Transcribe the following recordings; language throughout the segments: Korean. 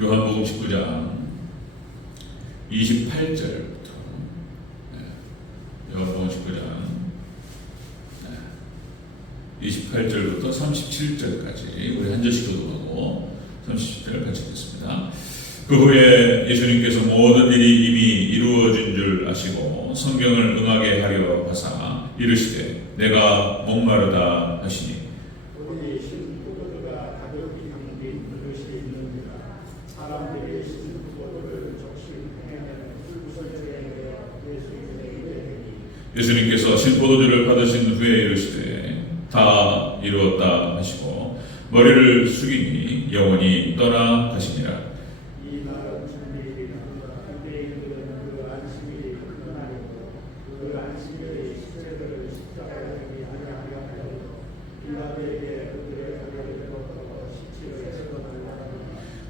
요한복음 19장 28절부터 요한복음 19장 28절부터 37절까지 우리 한 절씩 교독하고 37절 같이 읽겠습니다. 그 후에 예수님께서 모든 일이 이미 이루어진 줄 아시고 성경을 응하게 하려 하사 이르시되 내가 목마르다 하시니 우리 신부도가 가볍게 담긴 그릇이 있느니라. 사람들이 신부도를 적신하면 불구설절에 예수님께서 신포도주를 받으신 후에 이르시되 다 이루었다 하시고 머리를 숙이니 영원히 떠나 가시니라. 이 말은 진리이라. 유대인들은 그 안식일이 큰 날이고 그 안식일의 시제를 십자가에 아니하려 하여 빌라도에게 그들의 다리를 꺾어 시체를 채워달라고.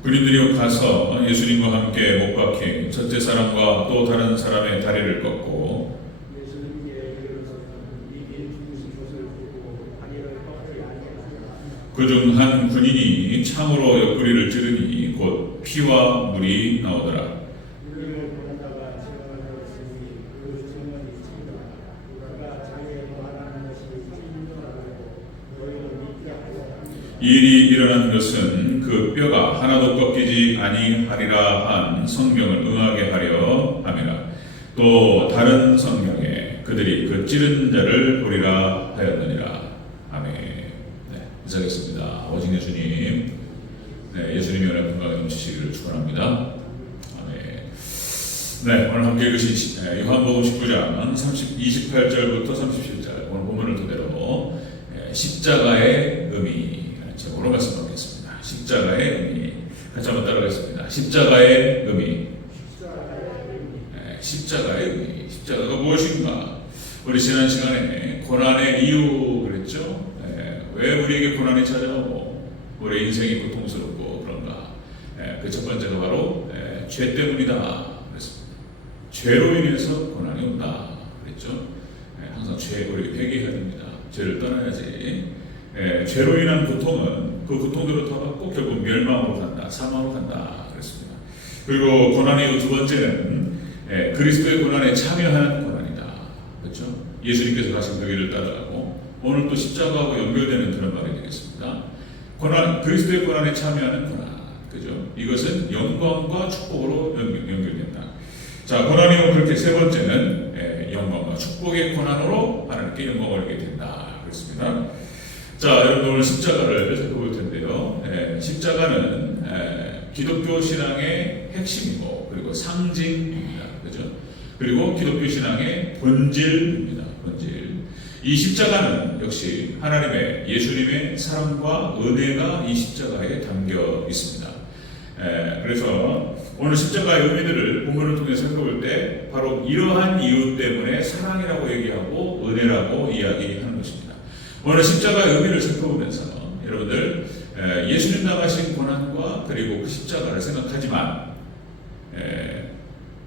군인들이 가서 예수님과 함께 못 박힌 첫째 사람과 또 다른 사람의 다리를 꺾고 예수님께 이르시되 이긴 죽으신 것을 보고 다리를 꺾지 아니하니라. 그중 한 군인이 창으로 옆구리를 찌르니 곧 피와 물이 나오더라. 우리를 보내다가 증언하였으니 그 증언이 진리라. 그가 자기의 말하는 것이 진리라고 너희는 믿게 하려 합니다. 이 일이 일어난 것은 그 뼈가 하나도 꺾이지 아니하리라 한 성경을 응하게 하려 함이라. 또 다른 성경에 그들이 그 찌른 자를 보리라 하였느니라. 아멘. 네, 인사하겠습니다. 아버지 예수님, 예수님의 은혜 건강에 넘치시기를 축원합니다. 아멘. 네, 오늘 함께 읽으신 요한복음 19장 28절부터 37절 오늘 본문을 토대로 십자가의 의미 제목으로 말씀드리겠습니다. 십자가의 의미 같이 한번 따라하겠습니다. 십자가의 의미. 십자가의 의미. 십자가가 무엇인가? 우리 지난 시간에 고난의 이유 그랬죠. 왜 우리에게 고난이 찾아오고 우리 인생이 고통스럽고 그런가? 그 첫 번째가 바로 죄 때문이다 그랬습니다. 죄로 인해서 고난이 온다 그랬죠. 항상 우리 회개해야 됩니다. 죄를 떠나야지. 죄로 인한 고통은 그 고통대로 다 받고 결국 멸망으로 간다, 사망으로 간다 그랬습니다. 그리고 고난 이후 두 번째는 그리스도의 고난에 참여하는 고난이다. 그렇죠? 예수님께서 가신 그 길을 따라가고 오늘 또 십자가하고 연결되는 그런 말이 되겠습니다. 고난, 그리스도의 고난에 참여하는 고난. 그죠? 이것은 영광과 축복으로 연결된다. 자, 고난 이후 그렇게 세 번째는 영광과 축복의 고난으로 하나님께 영광을 얻게 된다. 그렇습니다. 자, 여러분 오늘 십자가를 살펴볼 텐데요. 십자가는 기독교 신앙의 핵심이고 그리고 상징입니다. 그죠? 그리고 기독교 신앙의 본질입니다. 본질. 이 십자가는 역시 하나님의 예수님의 사랑과 은혜가 이 십자가에 담겨 있습니다. 그래서 오늘 십자가의 의미들을 본문을 통해 살펴볼 때 바로 이러한 이유 때문에 사랑이라고 얘기하고 은혜라고 이야기하는 것입니다. 오늘 십자가의 의미를 살펴보면서 여러분들 예수님 당하신 고난과 그리고 그 십자가를 생각하지만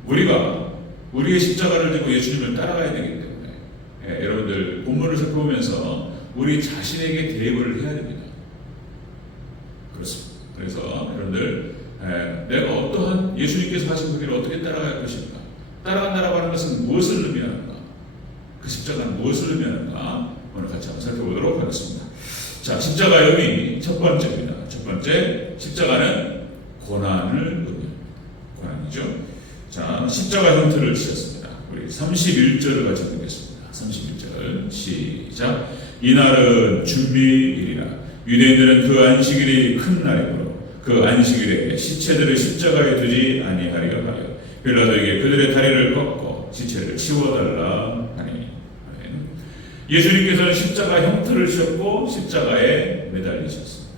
우리가 우리의 십자가를 지고 예수님을 따라가야 되기 때문에 여러분들 본문을 살펴보면서 우리 자신에게 대입을 해야 됩니다. 그렇습니다. 그래서 여러분들 내가 어떠한 예수님께서 하신 그 길을 어떻게 따라갈 것인가? 따라간다라고 하는 것은 무엇을 의미하는가? 그 십자가는 무엇을 의미하는가? 오늘 같이 한번 살펴보도록 하겠습니다. 자, 십자가의 의미 첫 번째입니다. 첫 번째, 십자가는 고난을 의미합니다. 고난이죠. 자, 십자가 형태를 지었습니다. 우리 31절을 같이 읽겠습니다. 31절 시작. 이날은 준비일이라. 유대인들은 그 안식일이 큰 날이므로 그 안식일에 시체들을 십자가에 두지 아니하려 하여 빌라도에게 그들의 다리를 꺾어 시체를 치워달라 하니. 예수님께서는 십자가 형틀을 씌웠고 십자가에 매달리셨습니다.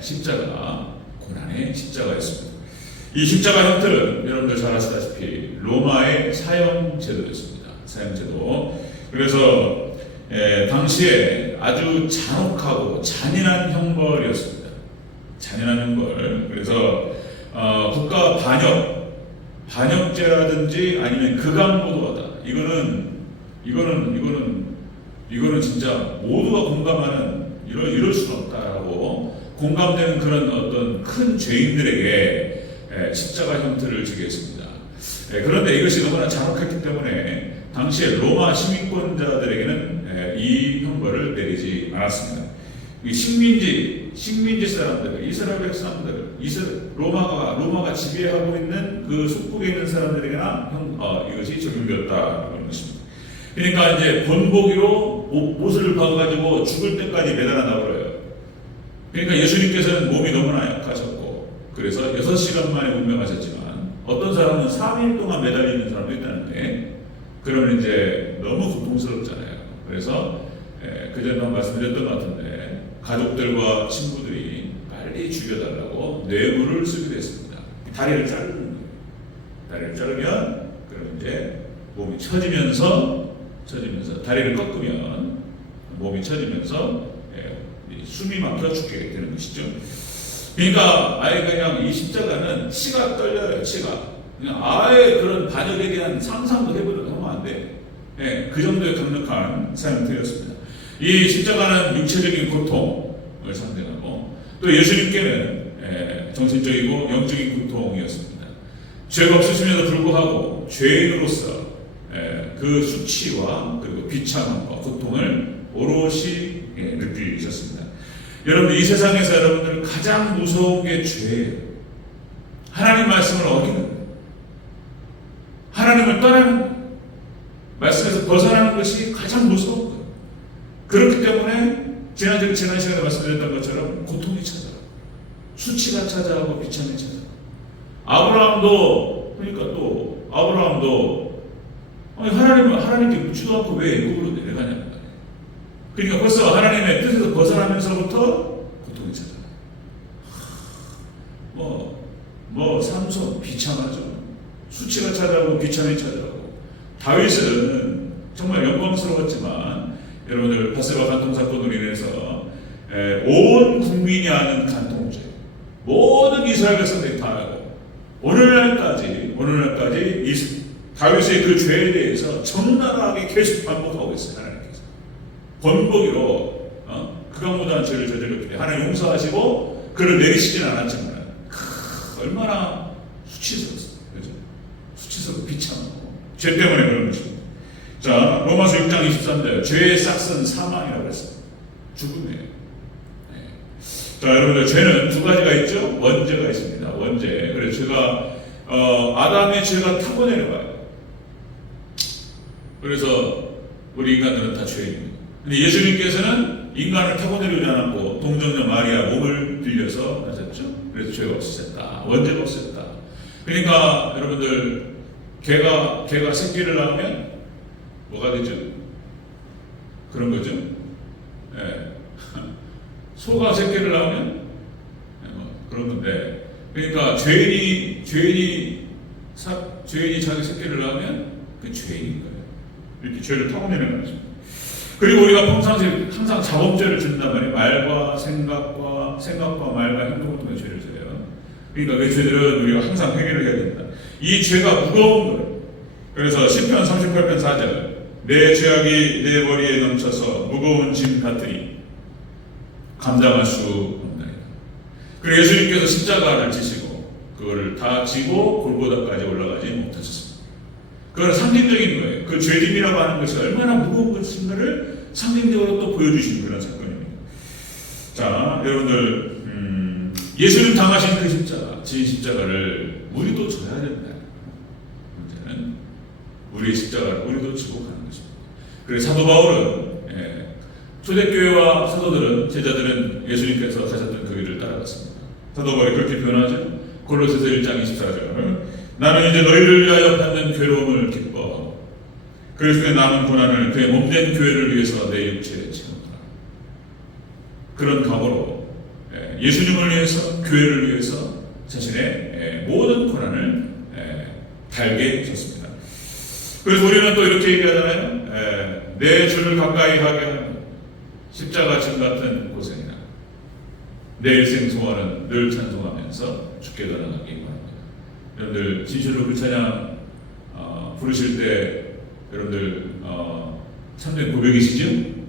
십자가 고난의 십자가였습니다. 이 십자가 형틀은 여러분들 잘 아시다시피 로마의 사형제도였습니다. 사형제도. 그래서 당시에 아주 잔혹하고 잔인한 형벌이었습니다. 잔인한 형벌. 그래서 국가 반역죄라든지 아니면 극악무도하다. 이거는 진짜 모두가 공감하는 이럴 수는 없다라고 공감되는 그런 어떤 큰 죄인들에게 십자가 형태를 지게 했습니다. 그런데 이것이 너무나 잔혹했기 때문에 당시에 로마 시민권자들에게는 이 형벌을 내리지 않았습니다. 이 식민지 사람들, 이스라엘 백성들, 로마가 지배하고 있는 그 속국에 있는 사람들에게나 이것이 적용되었다는 것입니다. 그러니까 이제 본보기로 옷을 봐가지고 죽을 때까지 매달아나 버려요. 그러니까 예수님께서는 몸이 너무나 약하셨고, 그래서 6시간 만에 운명하셨지만, 어떤 사람은 3일 동안 매달리는 사람도 있다는데, 그러면 이제 너무 고통스럽잖아요. 그래서 그전에 말씀드렸던 것 같은데, 가족들과 친구들이 빨리 죽여달라고 뇌물을 쓰기도 했습니다. 다리를 자르는 거예요. 다리를 자르면, 그럼 이제 몸이 처지면서 다리를 꺾으면 몸이 처지면서 숨이 막혀 죽게 되는 것이죠. 그러니까 아예 그냥 이 십자가는 치가 떨려요. 치가 그냥 아예 그런 반역에 대한 상상도 해보려고 하면 안 돼. 그 정도의 강력한 사형태였습니다. 이 십자가는 육체적인 고통을 상징하고 또 예수님께는 정신적이고 영적인 고통이었습니다. 죄가 없으심에도 불구하고 죄인으로서 그 수치와 그리고 비참함과 고통을 오롯이 느끼셨습니다. 여러분, 이 세상에서 여러분들 가장 무서운 게 죄예요. 하나님 말씀을 어기는 거예요. 하나님을 떠나는 거예요. 말씀에서 벗어나는 것이 가장 무서운 거예요. 그렇기 때문에 지난 시간에 말씀드렸던 것처럼 고통이 찾아와요. 수치가 찾아오고 비참이 찾아와요. 아브라함도 하나님께 묻지도 않고 왜 애굽으로 내려가냐는 거예요. 그러니까 벌써 하나님의 뜻에서 벗어나면서부터 고통이 찾아와요. 삼손 비참하죠. 수치가 찾아오고 비참이 찾아오고, 다윗은 정말 영광스러웠지만 여러분들 바세바 간통 사건으로 인해서 온 국민이 아는 간통죄, 모든 이스라엘 백성들이 다 알고 오늘날까지 다윗의 그 죄에 대해서 적나라하게 계속 반복하고 있어요. 하나님께서 번복이로 극악무도한 죄를 저질렀기 때문에 하나님 용서하시고 그를 내리시지는 않았지만 얼마나 수치스러웠어요. 그죠? 수치스럽고 비참하고 죄 때문에 그런 것입니다. 자, 로마서 6장 23절, 죄의 싹은 사망이라고 했습니다. 죽음이에요. 자, 여러분들, 죄는 두 가지가 있죠. 원죄가 있습니다. 원죄. 그래서 죄가 아담의 죄가 타고 내려가요. 그래서 우리 인간들은 다 죄인입니다. 근데 예수님께서는 인간을 타고 내려오지 않았고 동정녀 마리아 몸을 빌려서 하셨죠. 그래서 죄가 없으셨다. 원죄가 없으셨다. 그러니까 여러분들, 개가 새끼를 낳으면 뭐가 되죠? 그런 거죠. 소가 새끼를 낳으면 그런 건데, 그러니까 죄인이 자기 새끼를 낳으면 그 죄인인 거예요. 이렇게 죄를 타고내는 거죠. 그리고 우리가 평상시에 항상 자범죄를 짓는단 말이에요. 말과 생각과 말과 행동을 통해 죄를 져요. 그러니까 그 죄들은 우리가 항상 해결을 해야 된다. 이 죄가 무거운 거예요. 그래서 시편 38편 4절, 내 죄악이 내 머리에 넘쳐서 무거운 짐 같으니 감당할 수 없나이다. 그리고 예수님께서 십자가를 지시고 그거를 다 지고 골고다까지 올라가지 못하셨습니다. 그건 상징적인 거예요. 그 죄짐이라고 하는 것이 얼마나 무거운 것인가를 상징적으로 또 보여주시는 그런 사건입니다. 자, 여러분들, 예수님 당하신 그 십자가, 진 십자가를 우리도 져야 된다. 문제는 우리의 십자가를 우리도 지고 가는 것입니다. 그래서 사도 바울은 초대교회와 사도들은, 제자들은 예수님께서 가셨던 그 길을 따라갔습니다. 사도 바울이 그렇게 표현하죠. 골로새서 1장 24절, 나는 이제 너희를 위하여 받는 괴로움을 기뻐 그리스도의 남은 고난을 그의 몸된 교회를 위해서 내 육체에 채운다. 그런 각오로 예수님을 위해서, 교회를 위해서 자신의 모든 고난을 달게 하셨습니다. 그래서 우리는 또 이렇게 얘기하잖아요. 내 주를 가까이 하게 하는 십자가 진 같은 고생이나 내 일생 소원은 늘 찬송하면서 죽게 돌아가기 바랍니다. 여러분들, 진실로 그 찬양 부르실 때 여러분들 참된 고백이시죠?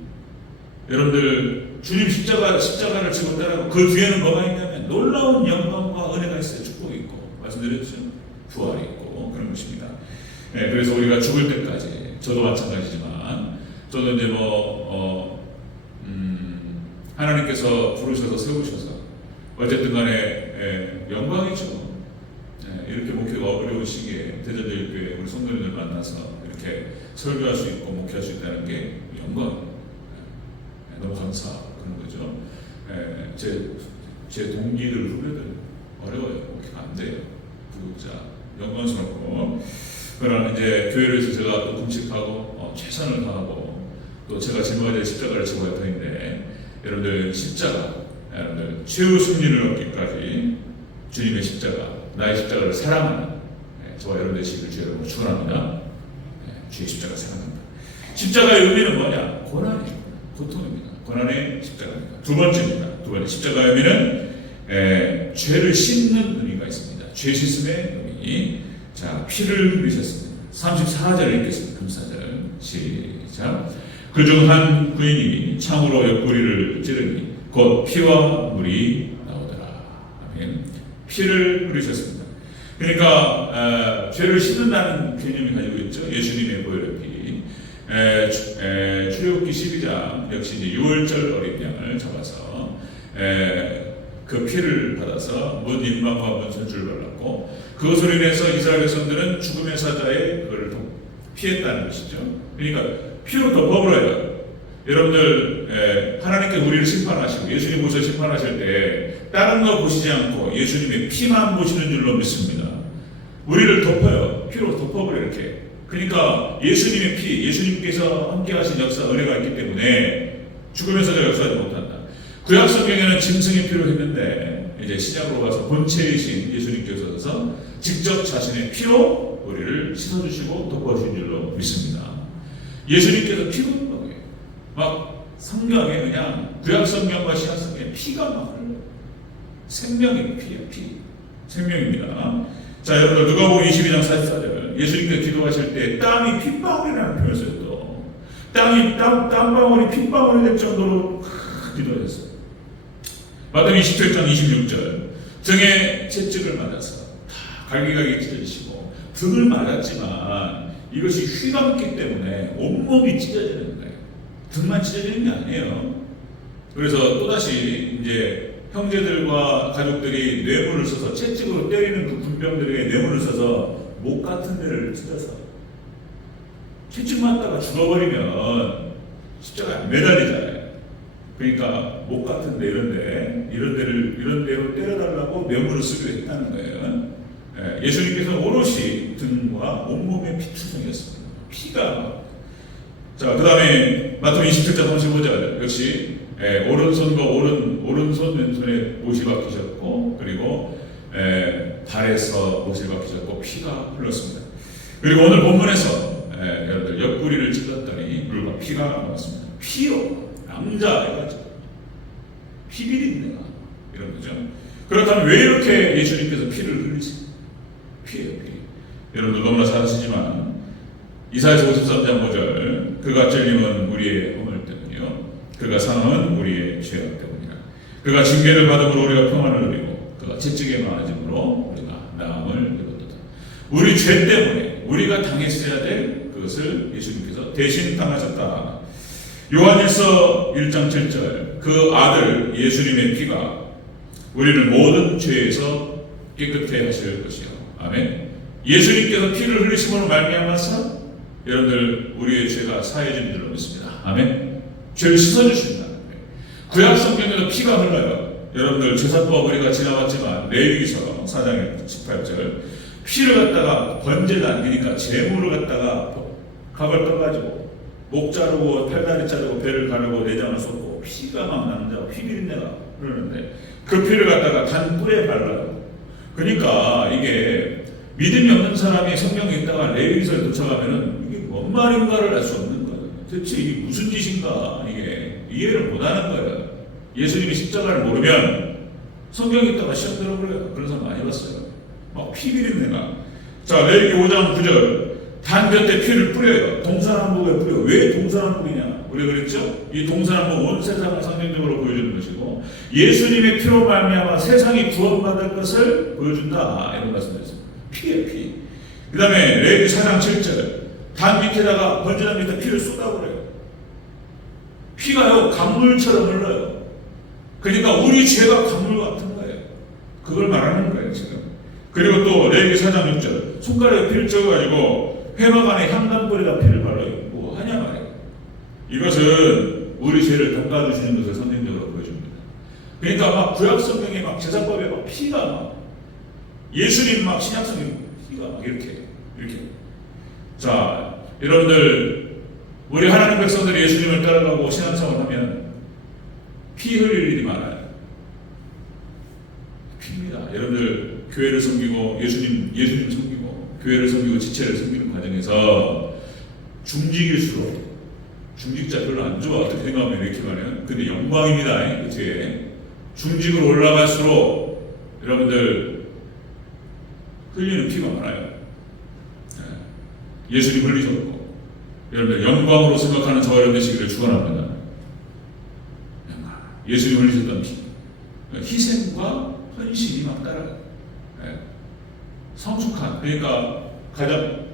여러분들, 주님 십자가를 지고 따라가고 그 뒤에는 뭐가 있냐면 놀라운 영광과 은혜가 있어요. 축복이 있고. 그래서 우리가 죽을 때까지, 저도 마찬가지지만, 저도 이제 하나님께서 부르셔서 세우셔서 어쨌든 간에 영광이죠. 이렇게 목회가 어려운 시기에 대전제일교회 우리 성도님들 만나서 이렇게 설교할 수 있고 목회할 수 있다는 게 영광. 너무 감사하고 그런 거죠. 제 동기들, 후배들 어려워요. 목회가 안 돼요. 부자 영광스럽고, 그러나 이제 교회에서 제가 또 금식하고 최선을 다하고 또 제가 짊어야 될 십자가를 지고 할 터인데, 여러분들 십자가, 여러분들 최후 승리를 얻기까지 주님의 십자가, 나의 십자가를 사랑하는 저와 여러분들 되시길 주의 이름으로 축원합니다. 주의 십자가 사랑합니다. 십자가의 의미는 뭐냐? 고난이에요. 고통입니다. 고난의 십자가입니다. 두 번째입니다. 두 번째 십자가의 의미는 죄를 씻는 의미가 있습니다. 죄 씻음의 의미. 자, 피를 흘리셨습니다. 34절을 읽겠습니다. 금사절 시작. 그중 한 부인이 창으로 옆구리를 찌르니 곧 피와 물이 나오더라. 아멘. 피를 흘리셨습니다. 그러니까 죄를 씻는다는 개념이 가지고 있죠. 예수님의 보혈의 피. 출애굽기 12장 역시 이제 6월절 어린 양을 잡아서 그 피를 받아서 문 임방과 문 손줄을 발랐고, 그것으로 인해서 이스라엘 백성들은 죽음의 사자의 그걸 피했다는 것이죠. 그러니까 피로 덮어버려요. 여러분들 하나님께 우리를 심판하시고 예수님 오셔 심판하실 때 다른 거 보시지 않고 예수님의 피만 보시는 줄로 믿습니다. 우리를 덮어요. 피로 덮어버려 이렇게. 그러니까 예수님의 피, 예수님께서 함께 하신 역사, 은혜가 있기 때문에 죽음의 사자가 역사하지 못한다. 구약 성경에는 짐승의 피로 했는데 이제 신약으로 가서 본체이신 예수님께서 직접 자신의 피로 우리를 씻어주시고 덮어주신 줄로 믿습니다. 예수님께서 피로 덮어요. 막 성경에 그냥 구약 성경과 신약 성경에 피가 막 흘러요. 생명의 피예요. 피. 생명입니다. 자, 여러분들 누가복음 22장 44절 예수님께서 기도하실 때 땀이 핏방울이라는 표현을 써요. 또 땀방울이 핏방울이 될 정도로 기도하셨어요. 마태복음 27장 26절 등에 채찍을 맞아서 다 갈기갈기 찢어지시고, 등을 맞았지만 이것이 휘감기 때문에 온몸이 찢어지는 거예요. 등만 찢어지는 게 아니에요. 그래서 또다시 이제 형제들과 가족들이 뇌물을 써서 채찍으로 때리는 그 군병들에게 뇌물을 써서 목 같은 데를 찢어서, 채찍 맞다가 죽어버리면 십자가에 안 매달리잖아요. 그러니까 목 같은 데 이런 데로 때려달라고 뇌물을 쓰기로 했다는 거예요. 예수님께서 오롯이 등과 온몸의 피투성이었습니다. 피가. 자, 그 다음에 마태복음 27장 35절 역시 오른손과 오른손 왼손에 못이 박히셨고, 그리고 발에서 못을 박히셨고 피가 흘렀습니다. 그리고 오늘 본문에서 여러분들 옆구리를 찔렀더니 물과 피가 나왔습니다. 피로 남자 해가지고 피비린내가 이런 거죠. 그렇다면 왜 이렇게 예수님께서 피를 흘리세요? 피예요, 피. 여러분들 너무나 잘 아시지만 이사야서 53장 5절 그가 찔림은 우리의 허물 때문이요 그가 상함은 우리의 죄악 때문이라. 그가 징계를 받음으로 우리가 평안을 누리고 그가 채찍에 맞음으로 우리가 나음을 입었도다. 우리 죄 때문에 우리가 당했어야 될 그것을 예수님께서 대신 당하셨다. 요한일서 1장 7절 그 아들 예수님의 피가 우리를 모든 죄에서 깨끗해 하실 것이요. 아멘. 예수님께서 피를 흘리심으로 말미암아서 여러분들 우리의 죄가 사해진 줄로 믿습니다. 아멘. 죄를 씻어주신다. 구약 성경에도 피가 흘러요. 여러분들 제사법 우리가 지나봤지만 레위기서 4장 18절 피를 갖다가 번제를 남기니까 재물을 갖다가 각을 떠가지고 목 자르고 팔다리 자르고 배를 가르고 내장을 쏟고 피가 막 나는데 피비린내가 흐르는데 그 피를 갖다가 단 뿔에 발라요. 그러니까 이게 믿음이 없는 사람이 성경에 있다가 레위기서에 도착하면은 이게 뭔 말인가를 알 수 없는 거예요. 대체 이게 무슨 짓인가 이게 이해를 못하는 거예요. 예수님이 십자가를 모르면 성경에 있다가 시험 들어버려요. 그런 사람 많이 봤어요. 막 피비린내가. 자, 레위기 5장 9절 단 곁에 피를 뿌려요. 동서남북에 뿌려. 왜 동서남북이냐? 우리가 그랬죠? 이 동서남북 온 세상을 상징적으로 보여주는 것이고 예수님의 피로 말미암아 세상이 구원받을 것을 보여준다. 이런 말씀드렸습니다. 피예요, 피. 그 다음에 레위 4장 7절 단 밑에다가 번제단 밑에 피를 쏟아버려요. 피가요 강물처럼 흘러요. 그러니까 우리 죄가 강물 같은 거예요. 그걸 말하는 거예요 지금. 그리고 또 레위 4장 6절 손가락에 피를 찍어가지고 회막 안에 향단불에다 피를 발라요. 뭐 하냐 말이에요. 이것은 우리 죄를 닦아주시는 것을 선생님적으로 보여줍니다. 그러니까 막 구약 성경에 막 제사법에 막 피가 막 예수님 막 신약 성경 피가 막 이렇게. 자, 여러분들 우리 하나님 백성들이 예수님을 따라가고 신앙생활을 하면 피 흘릴 일이 많아요. 피입니다. 여러분들 교회를 섬기고 예수님 섬기고 교회를 섬기고 지체를 섬기는 과정에서 중직일수록 중직자 별로 안 좋아 어떻게 생각하면 이렇게 말해요. 근데 영광입니다. 뒤에 중직으로 올라갈수록 여러분들 흘리는 피가 많아요. 예수님 흘리셨고 여러분들 영광으로 생각하는 저와 여러분 되시기를 축원합니다. 예수님 흘리셨던 피, 희생과 헌신이 막 따라가요. 성숙한 그러니까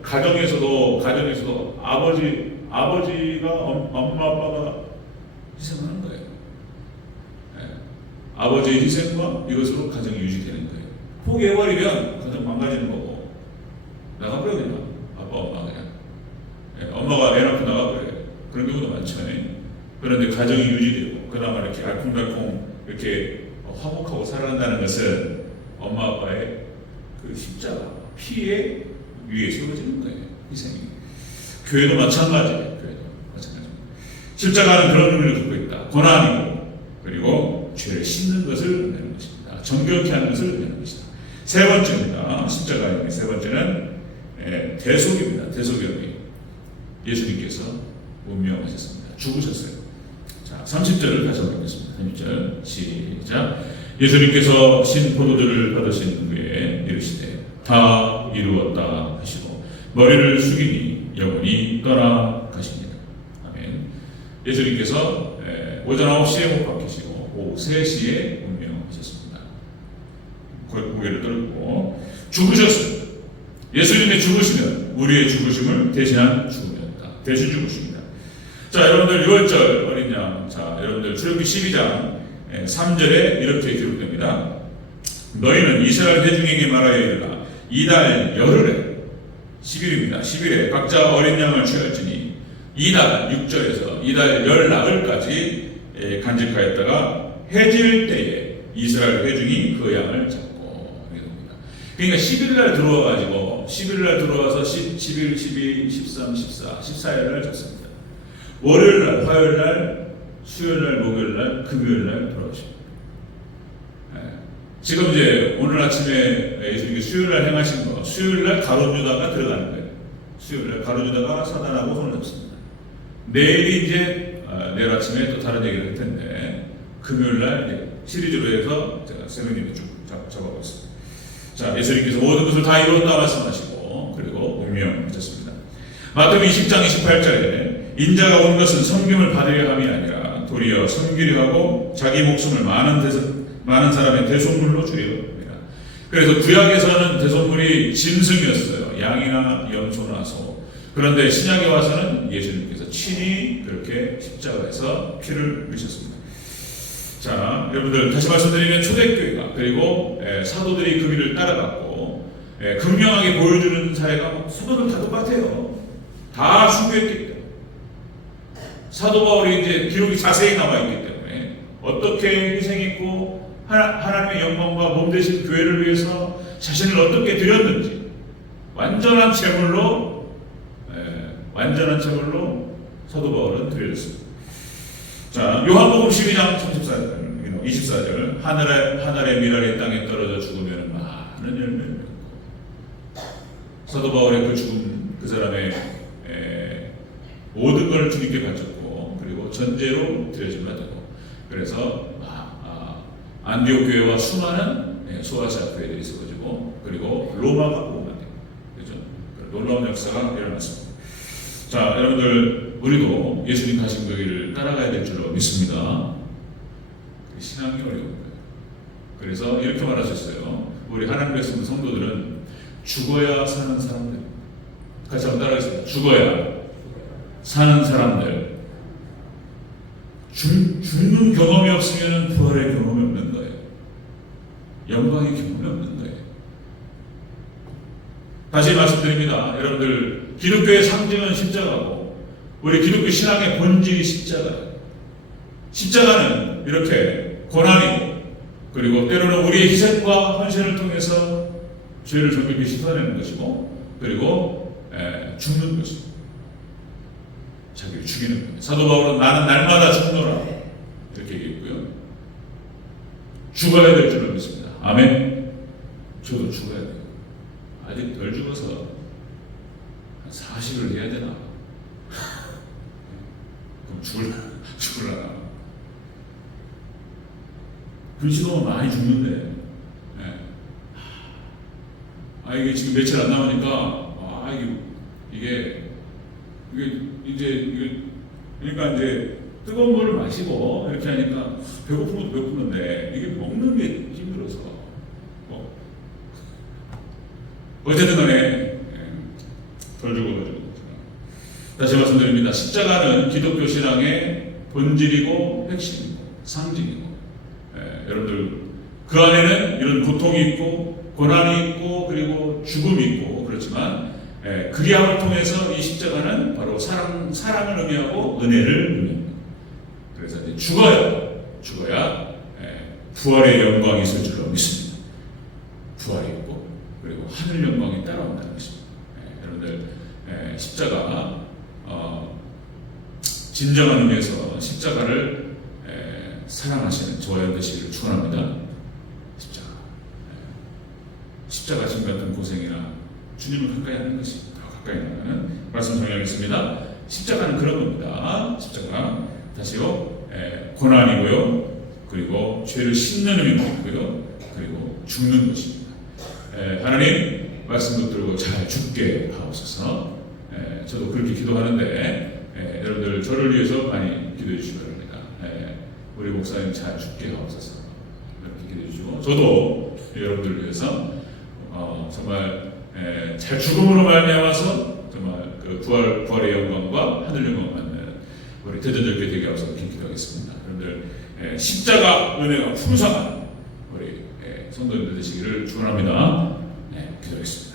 가정에서도 아버지가 엄마 아빠가 희생하는 거예요. 아버지의 희생과 이것으로 가정이 유지되는 거예요. 포기해버리면 가정 망가지는 거고 나가버려 그냥 아빠 엄마 그냥 엄마가 애 낳고 나가버려요. 그런 경우도 많죠. 그런데 가정이 유지되고 그나마 이렇게 알콩달콩 이렇게 화목하고 살아간다는 것은 엄마 아빠의 그 십자가 피에 위에 세워지는 거예요. 희생이. 교회도 마찬가지예요. 십자가는 그런 의미를 갖고 있다. 고난이고 그리고 죄를 씻는 것을 의미하는 것입니다. 정결케 하는 것을 의미하는 것이다. 세 번째입니다. 십자가의 세 번째는 대속입니다. 대속의 의미. 예수님께서 운명하셨습니다. 죽으셨어요. 자, 30절을 다시 한번 읽겠습니다. 30절 시작. 예수님께서 신 포도주를 받으신 후에 이르시되 다 이루었다 하시고 머리를 숙이니 영혼이 떠나가십니다. 아멘. 예수님께서 오전 9시에 못 박히시고 오후 3시에 운명하셨습니다. 고개를 떨고 죽으셨어요. 예수님의 죽으시면 우리의 죽으심을 대신한 죽음이었다. 대신 죽으십니다. 자, 여러분들 6월절 어린 양. 자, 여러분들 출애굽기 12장 3절에 이렇게 기록됩니다. 너희는 이스라엘 회중에게 말하여 이르라. 이달 열흘에 10일입니다. 10일에 각자 어린 양을 취할지니 이달 6절에서 이달 열 나흘까지 간직하였다가 해질 때에 이스라엘 회중이 그 양을 잡고 이렇게 됩니다. 그러니까 10일날 들어와가지고 10일날 들어와서 11, 12, 13, 14, 14일날 잡습니다. 월요일날, 화요일날, 수요일날, 목요일날, 금요일날 돌아오십니다. 지금 이제 오늘 아침에 예수님이 수요일날 행하신 거, 수요일날 가룟유다가 들어가는 거예요. 수요일날 가룟유다가 사단하고 손을 잡습니다. 내일이 이제 내일 아침에 또 다른 얘기를 할 텐데 금요일날 시리즈로 해서 제가 세명님이 쭉 잡아보겠습니다. 자, 예수님께서 모든 것을 다 이루었다 말씀하시고 그리고 운명하셨습니다. 마태복음 20장 28절에 인자가 온 것은 섬김을 받으려 함이 아니라 도리어 섬기려 하고 자기 목숨을 많은 사람의 대속물로 주려고 합니다. 그래서 구약에서는 대속물이 짐승이었어요. 양이나 염소나 소. 그런데 신약에 와서는 예수님께서 친히 그렇게 십자가에서 피를 흘리셨습니다. 자, 여러분들 다시 말씀드리면 초대교회가 그리고 사도들이 그 길을 따라갔고 극명하게 보여주는 사회가 사도들 다 똑같아요. 다 순교했기 때문에 사도 바울이 이제 기록이 자세히 나와 있기 때문에 어떻게 희생했고 하나님의 영광과 몸 되신 교회를 위해서 자신을 어떻게 드렸는지 완전한 제물로 사도 바울은 드렸습니다. 자, 요한복음 12장 34절, 24절 하늘의 미랄이 땅에 떨어져 죽으면 많은 열매를 맺고 사도 바울의 그 죽음 그 사람의 모든 걸 주님께 바쳤고 그리고 전제로 드려짐을 하고 그래서 안디옥 교회와 수많은 소아시아 교회들이 세워지고 그리고 로마가 복음화되고 그렇죠? 놀라운 역사가 일어났습니다. 자, 여러분들 우리도 예수님 가신 그 길을 따라가야 될 줄로 믿습니다. 신앙이 어려운 거예요. 그래서 이렇게 말하셨어요. 우리 하나님 백성 성도들은 죽어야 사는 사람들. 같이 한번 따라하겠습니다. 죽어야 사는 사람들. 죽는 경험이 없으면 부활의 경험이 없는 거예요. 영광의 경험이 없는 거예요. 다시 말씀드립니다. 여러분들, 기독교의 상징은 십자가고 우리 기독교 신앙의 본질이 십자가예요. 십자가는 이렇게 고난이고, 그리고 때로는 우리의 희생과 헌신을 통해서 죄를 정결히 씻어내는 것이고, 그리고 죽는 것입니다. 자기를 죽이는 거예요. 사도 바울은 나는 날마다 죽노라 이렇게 얘기했고요. 죽어야 될 줄을 믿습니다. 아멘. 저도 죽어야 돼요. 아직 덜 죽어서 한 40을 해야 되나? 그럼 죽을라나? 근시도면 많이 죽는데, 이게 지금 며칠 안 남으니까, 이게 그러니까 이제 뜨거운 물을 마시고 이렇게 하니까 배고픈 것도 배고픈데 이게 먹는 게 힘들어서. 어쨌든 간에 덜 죽어가지고. 다시 말씀드립니다. 십자가는 기독교 신앙의 본질이고 핵심이고 상징이고, 여러분들 그 안에는 이런 고통이 있고 고난이 있고 그리고 죽음이 있고 그렇지만, 그리함을 통해서 이 십자가는 바로 사랑을 의미하고 은혜를 의미합니다. 그래서 이제 죽어야 부활의 영광이 있을 줄로 믿습니다. 부활이 있고 그리고 하늘 영광이 따라온다는 것입니다. 여러분들, 십자가 진정한 의미에서 십자가를 사랑하시는 저와 여러분 되시기를 축원합니다. 십자가 심 같은 고생이나 주님을 가까이 하는 것이 더 가까이 나가는 말씀 정리하겠습니다. 십자가는 그런 겁니다. 십자가 다시요, 고난이고요, 그리고 죄를 씻는 의미가 있고요, 그리고 죽는 것입니다. 하나님 말씀 붙들고 잘 죽게 하옵소서. 저도 그렇게 기도하는데, 여러분들 저를 위해서 많이 기도해 주시기 바랍니다. 우리 목사님 잘 죽게 하옵소서. 이렇게 기도해 주시고, 저도 여러분들을 위해서 정말 잘 죽음으로 말미암아서 정말 그 부활의 영광과 하늘 영광을 받는 우리 대전절교회 되게 하옵소서 기도하겠습니다. 여러분들, 십자가 은혜가 풍성한 우리 성도님들 되시기를 축원합니다. 기도하겠습니다.